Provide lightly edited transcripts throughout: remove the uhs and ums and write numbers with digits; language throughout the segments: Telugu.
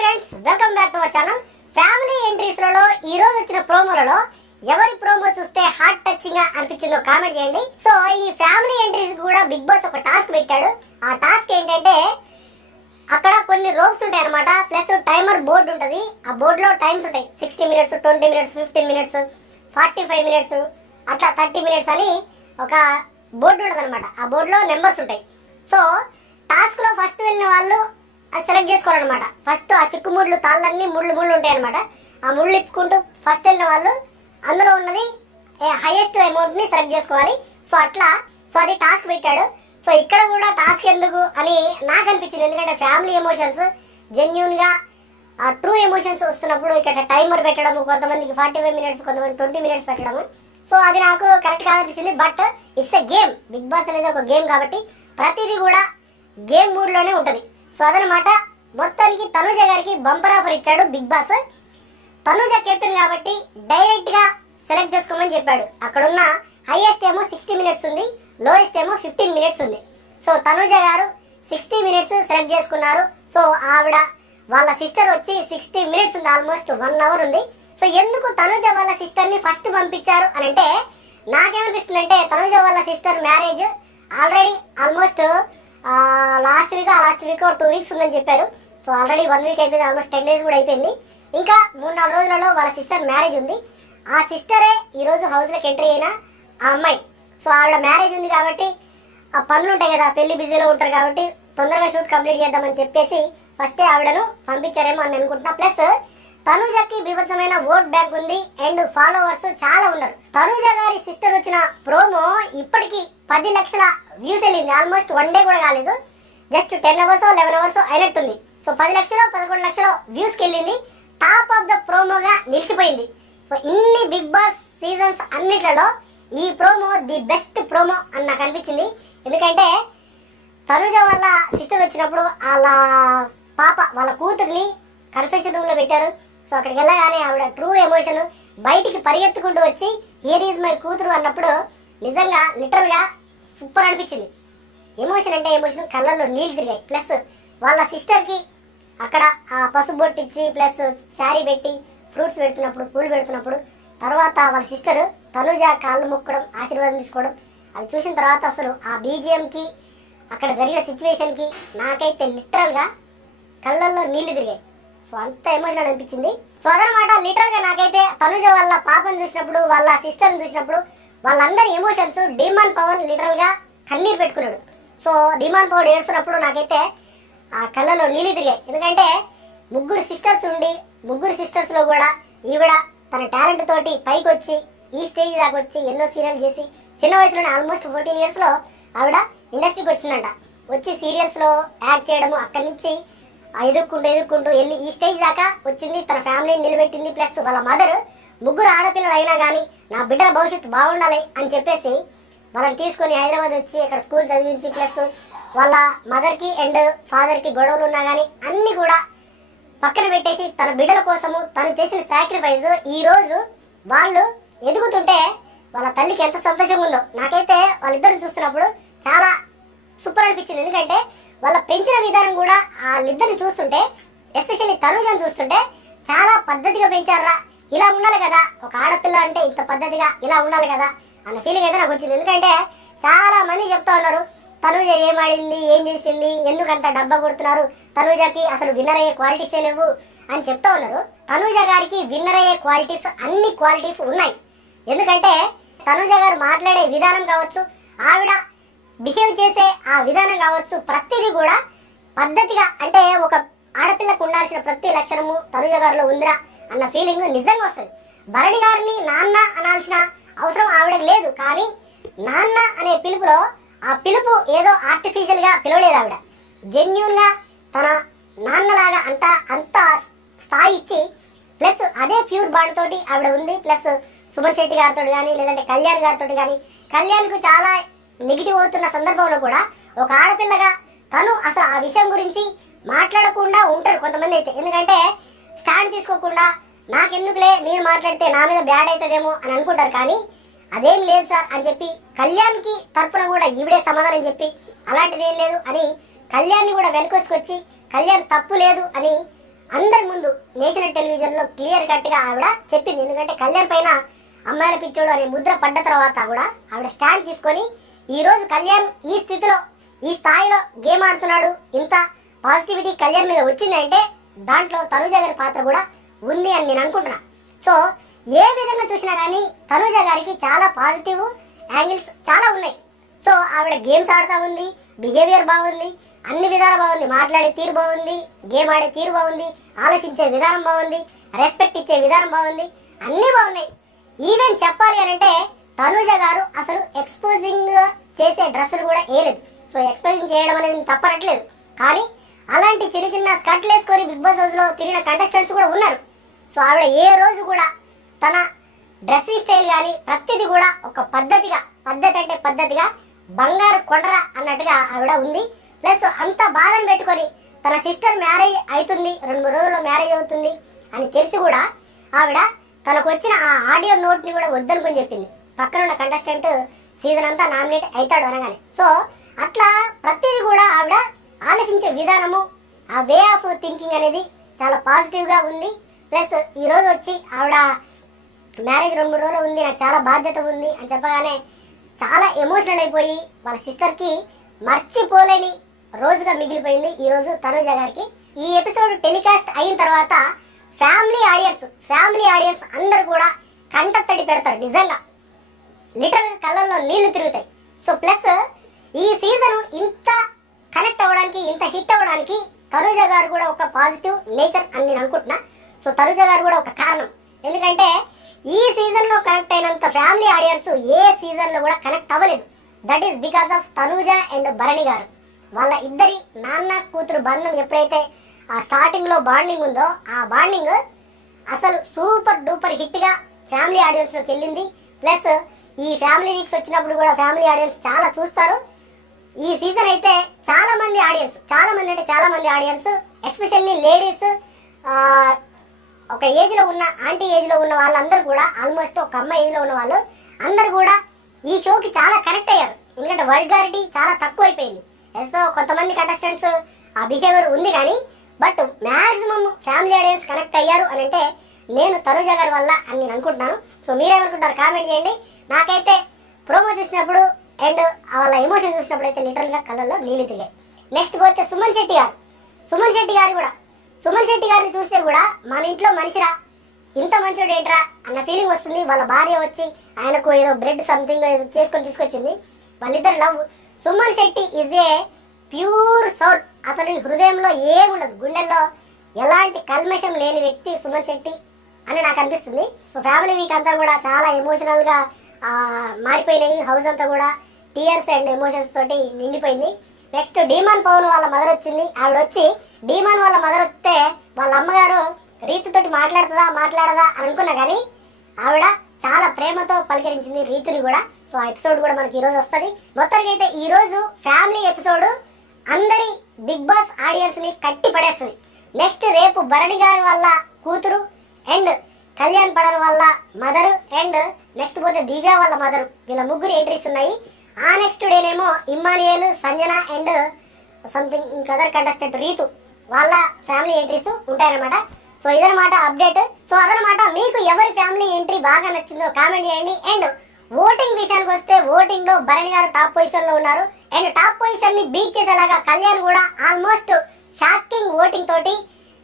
Friends, welcome back to our channel. Family entries లలో ఈ రోజు వచ్చిన ప్రోమోలలో ఎవరి ప్రోమో చూస్తే హార్ట్ టచింగ్ గా అనిపించిందో కామెంట్ చేయండి. సో ఈ ఫ్యామిలీ ఎంట్రీస్ కూడా బిగ్ బాస్ ఒక టాస్క్ పెట్టాడు. ఆ టాస్క్ ఏంటంటే అక్కడ కొన్ని రోప్స్ ఉంటాయి అనమాట, ప్లస్ టైమర్ బోర్డు ఉంటుంది. ఆ బోర్డులో టైమ్స్ ఉంటాయి, 60 మినిట్స్, 20 మినిట్స్, 15 మినిట్స్, 45 మినిట్స్, అట్లా 30 మినిట్స్ అని ఒక బోర్డు ఉంటుంది అనమాట. ఆ బోర్డులో నెంబర్స్ ఉంటాయి. సో టాస్క్ లో ఫస్ట్ వెళ్ళిన వాళ్ళు అది సెలెక్ట్ చేసుకోవాలన్నమాట. ఫస్ట్ ఆ చిక్కు ముళ్ళు తాళ్ళన్నీ ముళ్ళు ఉంటాయి అనమాట. ఆ ముళ్ళు ఇప్పుకుంటూ ఫస్ట్ వెళ్ళిన వాళ్ళు అందులో ఉన్నది హైయెస్ట్ అమౌంట్ ని సెలెక్ట్ చేసుకోవాలి. సో అట్లా అది టాస్క్ పెట్టాడు. సో ఇక్కడ కూడా టాస్క్ ఎందుకు అని నాకు అనిపించింది, ఎందుకంటే ఫ్యామిలీ ఎమోషన్స్ జెన్యూన్ గా ట్రూ ఎమోషన్స్ వస్తున్నప్పుడు ఇక్కడ టైమర్ పెట్టడం, కొంతమందికి 45 మినిట్స్, కొంతమంది 20 మినిట్స్ పెట్టడం. సో అది నాకు కరెక్ట్ గా అనిపించింది. But it's a game, Bigg Boss అనేది ఒక గేమ్ కాబట్టి ప్రతిదీ కూడా గేమ్ మూడ్ లోనే ఉంటది. సో అదనమాట. మొత్తానికి తనుజ గారికి బంపర్ ఆఫర్ ఇచ్చాడు బిగ్ బాస్. తనుజ కెప్టెన్ కాబట్టి డైరెక్ట్ గా సెలెక్ట్ చేసుకోమని చెప్పాడు. అక్కడున్న హైయెస్ట్ ఏమో 60 మినిట్స్ ఉంది, లోయెస్ట్ ఏమో 15 మినిట్స్ ఉంది. సో తనుజ గారు 60 మినిట్స్ సెలెక్ట్ చేసుకున్నారు. సో ఆవిడ వాళ్ళ సిస్టర్ వచ్చి 60 మినిట్స్ ఉంది, ఆల్మోస్ట్ 1 అవర్ ఉంది. సో ఎందుకు తనుజ వాళ్ళ సిస్టర్ ని ఫస్ట్ పంపించారు అని అంటే నాకేమనిపిస్తుంది అంటే, తనుజ వాళ్ళ sister marriage already almost last week 2 weeks ఉందని చెప్పారు. సో ఆల్రెడీ 1 వీక్ అయిపోయింది, ఆల్మోస్ట్ 10 డేస్ కూడా అయిపోయింది. ఇంకా 3-4 రోజులలో వాళ్ళ సిస్టర్ మ్యారేజ్ ఉంది. ఆ సిస్టరే ఈరోజు హౌస్లోకి ఎంట్రీ అయిన ఆ అమ్మాయి. సో ఆవిడ మ్యారేజ్ ఉంది కాబట్టి ఆ పనులు ఉంటాయి కదా, పెళ్లి బిజీలో ఉంటారు కాబట్టి తొందరగా షూట్ కంప్లీట్ చేద్దామని చెప్పేసి ఫస్టే ఆవిడను పంపించారేమో అని అనుకుంటున్నా. ప్లస్ తనుజకి బీభత్సమైన ఓట్ బ్యాంక్ ఉంది అండ్ ఫాలోవర్స్ చాలా ఉన్నారు. తనుజ గారి సిస్టర్ వచ్చిన ప్రోమో ఇప్పటికి 10 లక్షల వ్యూస్ వెళ్ళింది. ఆల్మోస్ట్ 1 డే కూడా కాలేదు, జస్ట్ 10 అవర్స్ 11 అవర్స్ అయినట్టుంది. సో 10 లక్షలు 11 లక్షల వ్యూస్కి వెళ్ళింది. టాప్ ఆఫ్ ద ప్రోమోగా నిలిచిపోయింది. సో ఇన్ని బిగ్ బాస్ సీజన్స్ అన్నిట్లలో ఈ ప్రోమో ది బెస్ట్ ప్రోమో అని నాకు అనిపించింది. ఎందుకంటే తనుజ వాళ్ళ సిస్టర్ వచ్చినప్పుడు వాళ్ళ పాప వాళ్ళ కూతుర్ని కన్ఫెషన్ రూమ్ లో పెట్టారు. సో అక్కడికి వెళ్ళగానే ఆవిడ ట్రూ ఎమోషన్ బయటికి పరిగెత్తుకుంటూ వచ్చి హియర్ ఈజ్ మై కూతురు అన్నప్పుడు నిజంగా లిటరల్ గా సూపర్ అనిపించింది. ఎమోషన్ అంటే ఎమోషన్, కళ్ళల్లో నీళ్ళు తిరిగాయి. ప్లస్ వాళ్ళ సిస్టర్ కి అక్కడ ఆ పసుపు బొట్టు ఇచ్చి ప్లస్ శారీ పెట్టి ఫ్రూట్స్ పెడుతున్నప్పుడు, పూలు పెడుతున్నప్పుడు, తర్వాత వాళ్ళ సిస్టర్ తనుజ కాళ్ళు మొక్కడం, ఆశీర్వాదం తీసుకోవడం, అవి చూసిన తర్వాత అసలు ఆ బీజిఎంకి అక్కడ జరిగిన సిచ్యువేషన్కి నాకైతే లిటరల్గా కళ్ళల్లో నీళ్లు తిరిగాయి. సో అంత ఎమోషనల్ అనిపించింది. సో అదనమాట. లిటరల్గా నాకైతే తనుజ వాళ్ళ పాపను చూసినప్పుడు, వాళ్ళ సిస్టర్ని చూసినప్పుడు వాళ్ళందరి ఎమోషన్స్, డిమాండ్ పవన్ లిటరల్గా కన్నీరు పెట్టుకున్నాడు. సో డిమాండ్ పవన్ ఏడుస్తున్నప్పుడు నాకైతే ఆ కళ్ళలో నీళ్ళు తిరిగాయి. ఎందుకంటే ముగ్గురు సిస్టర్స్ ఉండి, ముగ్గురు సిస్టర్స్లో కూడా ఈవిడ తన టాలెంట్ తోటి పైకి వచ్చి ఈ స్టేజ్ దాకా వచ్చి ఎన్నో సీరియల్ చేసి చిన్న వయసులోనే ఆల్మోస్ట్ 14 ఇయర్స్లో ఆవిడ ఇండస్ట్రీకి వచ్చిందంట. వచ్చి సీరియల్స్లో యాక్ట్ చేయడము, అక్కడి నుంచి ఎదుర్కొంటూ వెళ్ళి ఈ స్టేజ్ దాకా వచ్చింది. తన ఫ్యామిలీని నిలబెట్టింది. ప్లస్ వాళ్ళ మదర్ ముగ్గురు ఆడపిల్లలు అయినా కానీ నా బిడ్డల భవిష్యత్తు బాగుండాలి అని చెప్పేసి వాళ్ళని తీసుకొని హైదరాబాద్ వచ్చి అక్కడ స్కూల్ చదివించి, ప్లస్ వాళ్ళ మదర్కి అండ్ ఫాదర్కి గొడవలు ఉన్నా కానీ అన్నీ కూడా పక్కన పెట్టేసి తన బిడ్డల కోసము తను చేసిన సాక్రిఫైస్ ఈ రోజు వాళ్ళు ఎదుగుతుంటే వాళ్ళ తల్లికి ఎంత సంతోషంగా ఉందో. నాకైతే వాళ్ళిద్దరిని చూస్తున్నప్పుడు చాలా సూపర్ అనిపించింది. ఎందుకంటే వాళ్ళ పెంచిన విధానం కూడా వాళ్ళిద్దరిని చూస్తుంటే, ఎస్పెషల్లీ తనుజను చూస్తుంటే చాలా పద్ధతిగా పెంచారా, ఇలా ఉండాలి కదా, ఒక ఆడపిల్ల అంటే ఇంత పద్ధతిగా ఇలా ఉండాలి కదా అన్న ఫీలింగ్ అయితే నాకు వచ్చింది. ఎందుకంటే చాలా మంది చెప్తా ఉన్నారు తనుజ ఏం ఆడింది, ఏం చేసింది, ఎందుకంత డబ్బా కొడుతున్నారు, తనుజకి అసలు విన్నర్ అయ్యే క్వాలిటీసే లేవు అని చెప్తా ఉన్నారు. తనుజ గారికి విన్నర్ అయ్యే క్వాలిటీస్, అన్ని క్వాలిటీస్ ఉన్నాయి. ఎందుకంటే తనుజ గారు మాట్లాడే విధానం కావచ్చు, ఆవిడ బిహేవ్ చేసే ఆ విధానం కావచ్చు, ప్రతిదీ కూడా పద్ధతిగా, అంటే ఒక ఆడపిల్లకు ఉండాల్సిన ప్రతి లక్షణము తనుజ గారిలో ఉందిరా అన్న ఫీలింగ్ నిజంగా వస్తుంది. భరణి గారిని నాన్న అనాల్సిన అవసరం ఆవిడకి లేదు, కానీ నాన్న అనే పిలుపులో ఆ పిలుపు ఏదో ఆర్టిఫిషియల్ గా పిలవలేదు. ఆవిడ జెన్యూన్ గా తన నాన్నలాగా అంత స్థాయి ఇచ్చి, ప్లస్ అదే ప్యూర్ బాండ్ తోటి ఆవిడ ఉంది. ప్లస్ సుమన్ శెట్టి గారితో కానీ, లేదంటే కళ్యాణ్ గారితో కానీ, కళ్యాణ్కు చాలా నెగిటివ్ అవుతున్న సందర్భంలో కూడా ఒక ఆడపిల్లగా తను అసలు ఆ విషయం గురించి మాట్లాడకుండా ఉంటారు కొంతమంది అయితే. ఎందుకంటే స్టాండ్ తీసుకోకుండా నాకెందుకులే, మీరు మాట్లాడితే నా మీద బ్యాడ్ అవుతుందేమో అని అనుకుంటారు. కానీ అదేం లేదు సార్ అని చెప్పి కళ్యాణ్కి తరపున కూడా ఈవిడే సమాధానం చెప్పి అలాంటిది ఏం లేదు అని కళ్యాణ్ని కూడా వెనుకొచ్చుకొచ్చి కళ్యాణ్ తప్పు లేదు అని అందరి నేషనల్ టెలివిజన్లో క్లియర్ కట్గా ఆవిడ చెప్పింది. ఎందుకంటే కళ్యాణ్ పైన అమ్మాయిల పిచ్చోడు అనే ముద్ర పడ్డ తర్వాత కూడా ఆవిడ స్టాండ్ తీసుకొని ఈరోజు కళ్యాణ్ ఈ స్థితిలో ఈ స్థాయిలో గేమ్ ఆడుతున్నాడు, ఇంత పాజిటివిటీ కళ్యాణ్ మీద వచ్చిందంటే దాంట్లో తనుజ గారి పాత్ర కూడా ఉంది అని నేను అనుకుంటున్నా. సో ఏ విధంగా చూసినా కానీ తనుజ గారికి చాలా పాజిటివ్ యాంగిల్స్ చాలా ఉన్నాయి. సో ఆవిడ గేమ్స్ ఆడుతూ ఉంది, బిహేవియర్ బాగుంది, అన్ని విధాలు బాగుంది, మాట్లాడే తీరు బాగుంది, గేమ్ ఆడే తీరు బాగుంది, ఆలోచించే విధానం బాగుంది, రెస్పెక్ట్ ఇచ్చే విధానం బాగుంది, అన్నీ బాగున్నాయి. ఈవెన్ చెప్పాలి అని అంటే తనుజ గారు అసలు ఎక్స్పోజింగ్ చేసే డ్రెస్సులు కూడా వేయలేదు. సో ఎక్స్పోజింగ్ చేయడం అనేది తప్పనట్లేదు, కానీ అలాంటి చిన్న చిన్న స్కర్ట్లు వేసుకొని బిగ్ బాస్ హౌస్లో తిరిగిన కంటెస్టెంట్స్ కూడా ఉన్నారు. సో ఆవిడ ఏ రోజు కూడా తన డ్రెస్సింగ్ స్టైల్ కానీ ప్రతిదీ కూడా ఒక పద్ధతిగా బంగారు కొండర అన్నట్టుగా ఆవిడ ఉంది. ప్లస్ అంత బాధను పెట్టుకొని తన సిస్టర్ మ్యారేజ్ అవుతుంది, 2-3 రోజుల్లో మ్యారేజ్ అవుతుంది అని తెలిసి కూడా ఆవిడ తనకు వచ్చిన ఆ ఆడియో నోట్ని కూడా వద్దనుకొని చెప్పింది. పక్కన ఉన్న కంటెస్టెంట్ సీజన్ అంతా నామినేట్ అవుతాడు అనగానే. సో అట్లా ప్రతిదీ కూడా ఆవిడ ఆలోచించే విధానము, ఆ వే ఆఫ్ థింకింగ్ అనేది చాలా పాజిటివ్గా ఉంది. ప్లస్ ఈరోజు వచ్చి ఆవిడ మ్యారేజ్ 2-3 రోజులు ఉంది, నాకు చాలా బాధ్యత ఉంది అని చెప్పగానే చాలా ఎమోషనల్ అయిపోయి వాళ్ళ సిస్టర్కి మర్చిపోలేని రోజుగా మిగిలిపోయింది ఈరోజు తనుజ గారికి. ఈ ఎపిసోడ్ టెలికాస్ట్ అయిన తర్వాత ఫ్యామిలీ ఆడియన్స్ అందరు కూడా కంటతడి పెడతారు. నిజంగా లిటరల్ కళ్ళల్లో నీళ్లు తిరుగుతాయి. సో ప్లస్ ఈ సీజన్ ఇంత కనెక్ట్ అవ్వడానికి, ఇంత హిట్ అవ్వడానికి తనుజ గారు కూడా ఒక పాజిటివ్ నేచర్ అని నేను అనుకుంటున్నా. సో తనుజ గారు కూడా ఒక కారణం. ఎందుకంటే ఈ సీజన్లో కనెక్ట్ అయినంత ఫ్యామిలీ ఆడియన్స్ ఏ సీజన్లో కూడా కనెక్ట్ అవ్వలేదు. That is because of Tanuja and Bharani garu. వాళ్ళ ఇద్దరి నాన్న కూతురు బంధం ఎప్పుడైతే ఆ స్టార్టింగ్లో బాండింగ్ ఉందో ఆ బాండింగ్ అసలు సూపర్ డూపర్ హిట్గా ఫ్యామిలీ ఆడియన్స్లోకి వెళ్ళింది. ప్లస్ ఈ ఫ్యామిలీ వీక్స్ వచ్చినప్పుడు కూడా ఫ్యామిలీ ఆడియన్స్ చాలా చూస్తారు. ఈ సీజన్ అయితే చాలా మంది ఆడియన్స్ ఎస్పెషల్లీ లేడీస్, ఒక ఏజ్లో ఉన్న ఆంటీ ఏజ్లో ఉన్న వాళ్ళందరూ కూడా, ఆల్మోస్ట్ ఒక అమ్మ ఏజ్లో ఉన్న వాళ్ళు అందరూ కూడా ఈ షోకి చాలా కనెక్ట్ అయ్యారు. ఎందుకంటే వల్గారిటీ చాలా తక్కువ అయిపోయింది. కొంతమంది కంటెస్టెంట్స్ ఆ బిహేవియర్ ఉంది కానీ but maximum family audience connect అయ్యారు అని అంటే నేను తనుజ గారి వల్ల అని నేను అనుకుంటున్నాను. సో మీరేమనుకుంటారు కామెంట్ చేయండి. నాకైతే ప్రోమో చూసినప్పుడు అండ్ వాళ్ళ ఎమోషన్ చూసినప్పుడు అయితే లిటరల్గా కళ్ళల్లో నీళ్ళు తిరిగాయి. నెక్స్ట్ పోతే సుమన్ శెట్టి గారిని చూస్తే కూడా మన ఇంట్లో మనిషిరా, ఇంత మంచోడు ఏంట్రా అన్న ఫీలింగ్ వస్తుంది. వాళ్ళ భార్య వచ్చి ఆయనకు ఏదో బ్రెడ్ సంథింగ్ ఏదో చేసుకొని తీసుకొచ్చింది. వాళ్ళిద్దరు love. Suman Shetty is a pure Saul. అతని హృదయంలో ఏముండదు, గుండెల్లో ఎలాంటి కల్మషం లేని వ్యక్తి సుమన్ శెట్టి అని నాకు అనిపిస్తుంది. సో ఫ్యామిలీ వీక్ అంతా కూడా చాలా ఎమోషనల్గా మారిపోయినాయి. హౌస్ అంతా కూడా టీయర్స్ అండ్ ఎమోషన్స్ తోటి నిండిపోయింది. నెక్స్ట్ డీమాన్ పవన్ వాళ్ళ మదర్ వచ్చింది. ఆవిడ వచ్చి డీమాన్ వాళ్ళ మదర్ వస్తే వాళ్ళ అమ్మగారు రీతుతోటి మాట్లాడదా అని అనుకున్నా కానీ ఆవిడ చాలా ప్రేమతో పలకరించింది రీతుని కూడా. సో ఆ ఎపిసోడ్ కూడా మనకి ఈరోజు వస్తుంది. మొత్తానికి అయితే ఈరోజు ఫ్యామిలీ ఎపిసోడ్ అందరి బిగ్ బాస్ ఆడియన్స్ని కట్టి పడేస్తుంది. నెక్స్ట్ రేపు భరణి గారి వాళ్ళ కూతురు అండ్ కళ్యాణ్ పడర్ వాళ్ళ మదరు అండ్ నెక్స్ట్ పోతే దివ్య వాళ్ళ మదరు, వీళ్ళ ముగ్గురు ఎంట్రీస్ ఉన్నాయి. ఆ నెక్స్ట్ డేనేమో ఇమ్మానియల్, సంజన అండ్ సంథింగ్ ఇంకా అదర్ కంటెస్టెంట్ రీతు వాళ్ళ ఫ్యామిలీ ఎంట్రీస్ ఉంటాయన్నమాట. సో ఇదనమాట అప్డేట్. సో అదనమాట మీకు ఎవరి ఫ్యామిలీ ఎంట్రీ బాగా నచ్చిందో కామెంట్ చేయండి. అండ్ ఓటింగ్ విషయానికి వస్తే ఓటింగ్ లో భరణి గారు టాప్ పొజిషన్ లో ఉన్నారు. అండ్ టాప్ పొజిషన్ ని బీట్ చేసేలాగా కళ్యాణ్ కూడా ఆల్మోస్ట్ షాకింగ్ ఓటింగ్ తోటి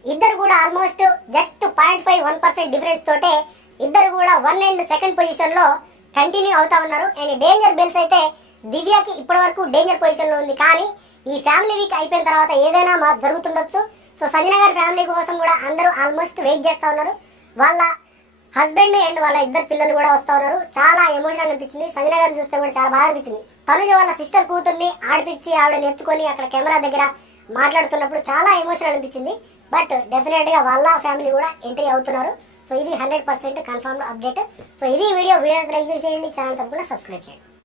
ఇద్దరు కూడా ఆల్మోస్ట్ జస్ట్ 0.51% డిఫరెన్స్ తోటే ఇద్దరు కూడా 1 and 2nd పొజిషన్ లో కంటిన్యూ అవుతా ఉన్నారు. అండ్ డేంజర్ బెల్స్ అయితే దివ్యకి ఇప్పటి వరకు డేంజర్ పొజిషన్ లో ఉంది. కానీ ఈ ఫ్యామిలీ వీక్ అయిపోయిన తర్వాత ఏదైనా జరుగుతుండొచ్చు. సో సంజన గారి ఫ్యామిలీ కోసం కూడా అందరూ ఆల్మోస్ట్ వెయిట్ చేస్తూ ఉన్నారు. వాళ్ళ హస్బెండ్ అండ్ వాళ్ళ ఇద్దరు పిల్లలు కూడా వస్తూ ఉన్నారు. చాలా ఎమోషనల్ అనిపించింది. సంజన గారిని చూస్తే కూడా చాలా బాగా అనిపించింది. తనుజ వాళ్ళ సిస్టర్ కూతుర్ని ఆడిపించి ఆవిడని ఎత్తుకొని అక్కడ కెమెరా దగ్గర మాట్లాడుతున్నప్పుడు చాలా ఎమోషనల్ అనిపించింది. బట్ డెఫినెట్గా వాళ్ళ ఫ్యామిలీ కూడా ఎంట్రీ అవుతున్నారు. సో ఇది 100% కన్ఫర్మ్డ్ అప్డేట్. సో ఇది వీడియో లైక్ చేయండి, ఛానల్ తప్పకుండా సబ్స్క్రైబ్ చేయండి.